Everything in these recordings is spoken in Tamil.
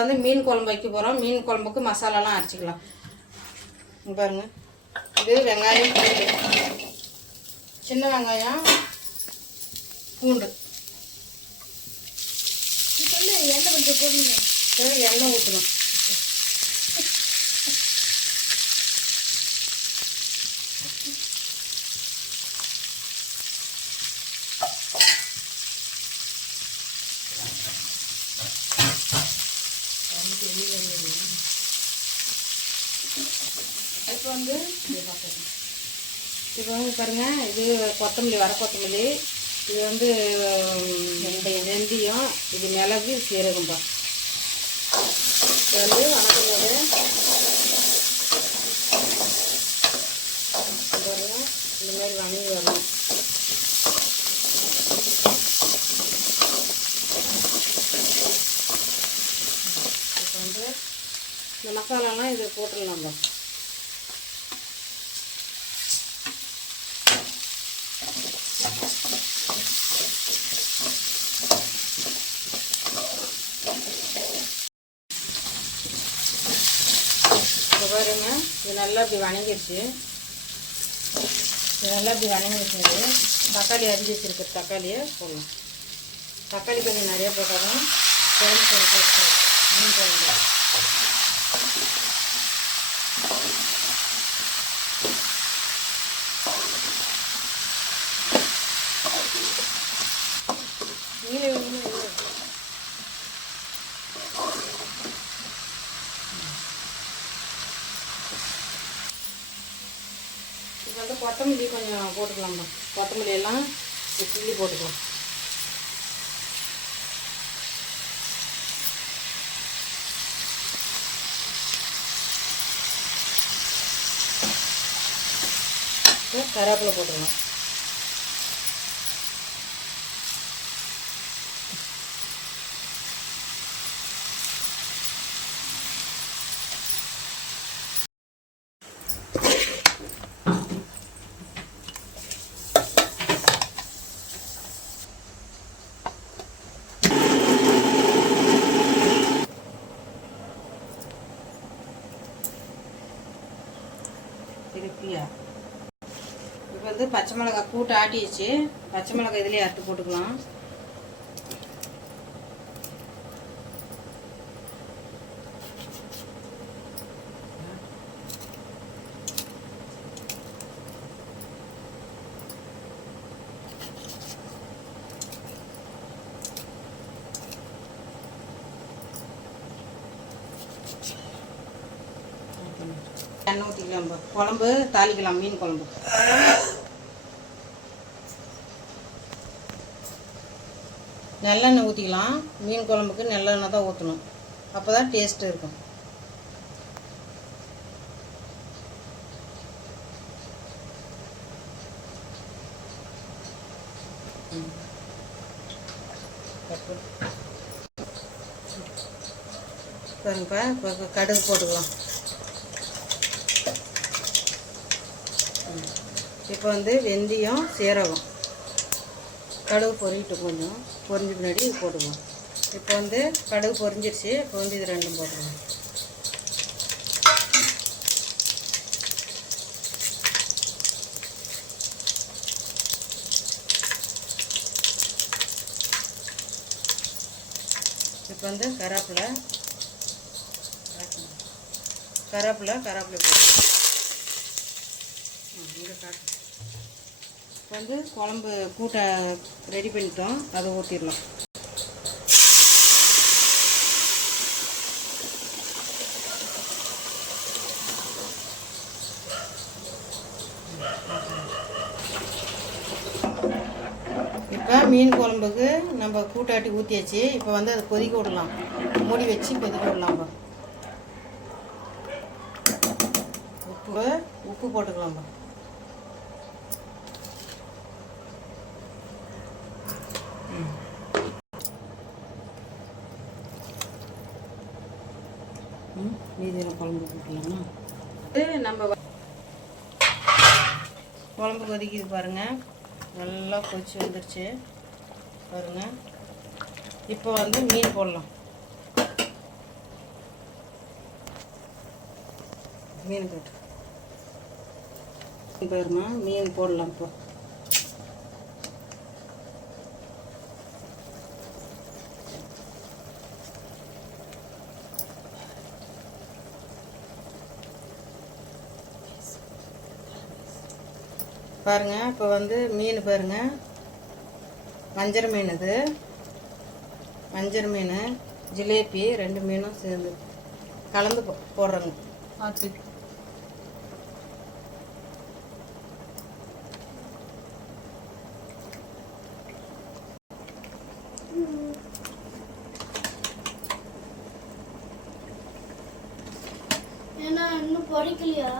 வந்து மீன் குழம்பு வைக்க போகிறோம். மீன் குழம்புக்கு மசாலாலாம் அரைச்சிக்கலாம். பாருங்க, இது வெங்காயம், பூண்டு, சின்ன வெங்காயம், பூண்டு. எண்ணெய் கொஞ்சம் போடுங்க. எண்ணெய் ஊற்றணும். இப்போ வந்து பாருங்க, இது கொத்தமல்லி, வர கொத்தமல்லி, இது வந்து வெந்தயம், இது மிளகு, சீரகம்பா. இது வந்து வணக்கம்போது பாருங்க, இந்த மாதிரி வணங்கி வரணும். இப்போ வந்து இந்த மசாலாலாம் இது போட்டுடலாம்பா. இப்போ பாருங்க, இது நல்லா இப்படி வணங்கிடுச்சு. இது நல்லா இப்படி வணங்கிடுச்சு. தக்காளி அரிஞ்சு வச்சுருக்க தக்காளியை போடலாம். தக்காளி கொஞ்சம் நிறைய போட்டாலும் குழம்பு டேஸ்ட்டாக இருக்கும். மீன் குழம்பு இப்போ வந்து கொத்தமல்லி கொஞ்சம் போட்டுக்கலாம்மா. கொத்தமல்லி எல்லாம் கிள்ளி போட்டுக்கலாம். கருவேப்பிலை போட்டுக்கலாம். திருப்பியா இப்போ வந்து பச்சை மிளகாய் கூட்டு ஆட்டிடுச்சு. பச்சை மிளகாய் இதுலேயே அறுத்து போட்டுக்கலாம். எண்ணெய் ஊற்றிக்கலாம். குழம்பு தாளிக்கலாம். மீன் குழம்பு நல்லெண்ணெய் ஊற்றிக்கலாம். மீன் குழம்புக்கு நல்லெண்ணெய் தான் ஊற்றணும். அப்போ தான் டேஸ்ட்டு இருக்கும். பாருங்கப்பா, இப்போ கடுகு போட்டுக்கலாம். இப்போ வந்து வெந்தயம், சீரகம், கடுகு பொரிட்டு கொஞ்சம் பொரிஞ்ச பின்னாடி இது போட்டுக்கலாம். இப்போ வந்து கடுகு பொரிஞ்சிடுச்சு. இப்போ வந்து இது ரெண்டும் போட்டுக்கலாம். இப்போ வந்து கருவேப்பிலை போட்டு இங்கே காட்டு. இப்போ வந்து குழம்பு கூட்டை ரெடி பண்ணிட்டோம். அதை ஊற்றிடலாம். இப்போ மீன் குழம்புக்கு நம்ம கூட்டாட்டி ஊற்றியாச்சு. இப்போ வந்து அதை கொதிக்க விடலாம். மூடி வச்சு கொதிக்க விடலாம்பா. உப்பு போட்டுக்கலாம்பா. மீதியில் குழம்பு போட்டுக்கலாமா? நம்ம குழம்பு கொதிக்குது பாருங்கள். நல்லா கொதிச்சு வந்துருச்சு பாருங்கள். இப்போ வந்து மீன் போடலாம். மீன் போட்டு பாருமா, மீன் போடலாம் இப்போ. பாருங்க, இப்போ வந்து மீன் பாருங்க, வஞ்சர மீன், இது வஞ்சர மீன், ஜிலேபி, 2 மீனும் சேர்ந்து கலந்து போடுறேங்க. பார்த்து ஏன்னா இன்னும் பொரிக்கலையா?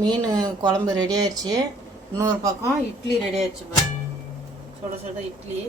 மீன் குழம்பு ரெடி ஆயிடுச்சு. இன்னொரு பக்கம் இட்லி ரெடி ஆயிடுச்சு. சுட சுட இட்லி.